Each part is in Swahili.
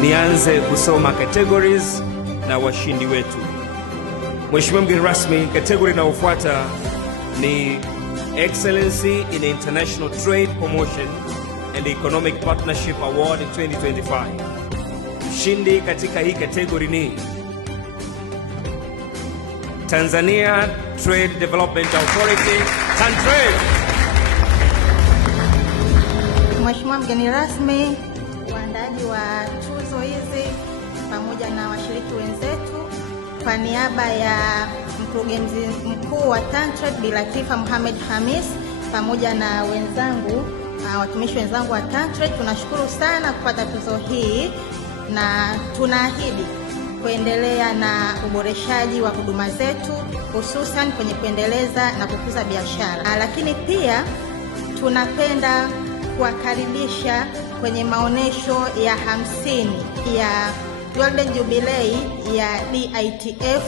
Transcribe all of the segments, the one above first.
nianze kusoma categories na washindi wetu. Mheshimiwa mgeni rasmi, category inayofuata ni Excellency in International Trade Promotion and Economic Partnership Award 2025. Mshindi katika hii category ni Tanzania Trade Development Authority, TanTrade. Mheshimiwa mgeni rasmi, waandaaji wa tuzo hizi pamoja na washiriki wenzetu, kwa niaba ya mkurugenzi mkuu wa TanTrade Bi Latifa Mohamed Hamis pamoja na wenzangu, watumishi wenzangu wa TanTrade, tunashukuru sana kupata tuzo hii na tunaahidi kuendelea na uboreshaji wa huduma zetu, hususan kwenye kuendeleza na kukuza biashara. Lakini pia tunapenda kuwakaribisha kwenye maonesho ya 50 ya Golden Jubilee ya DITF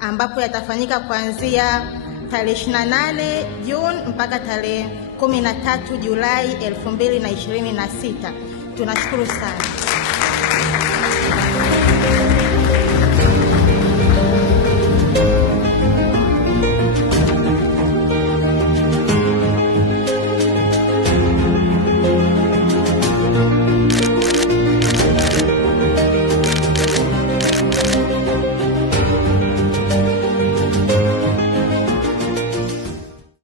ambapo yatafanyika kuanzia tarehe 28 Juni mpaka tarehe 13 Julai 2026. Tunashukuru sana.